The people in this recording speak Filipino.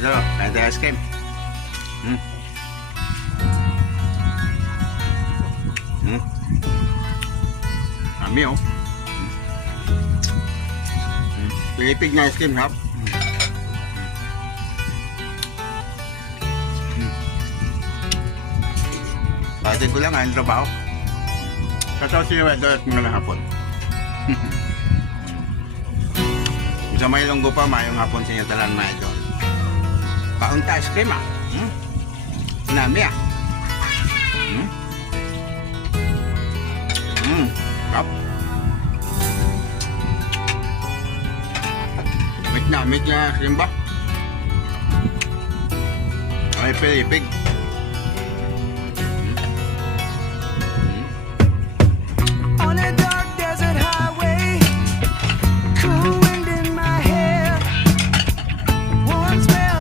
Ito, kain tayo ice cream. Kami oh. Pilipig na ice cream, hap. Bakit ko lang ang trabaho. Katao si Weather at mga hapon. Sa may lunggo pa, mayong hapon sa inyo talan mga idol. Paunta ice cream ah. Nami ah. Kap. Mit na ice cream ba? Ay, pilipig.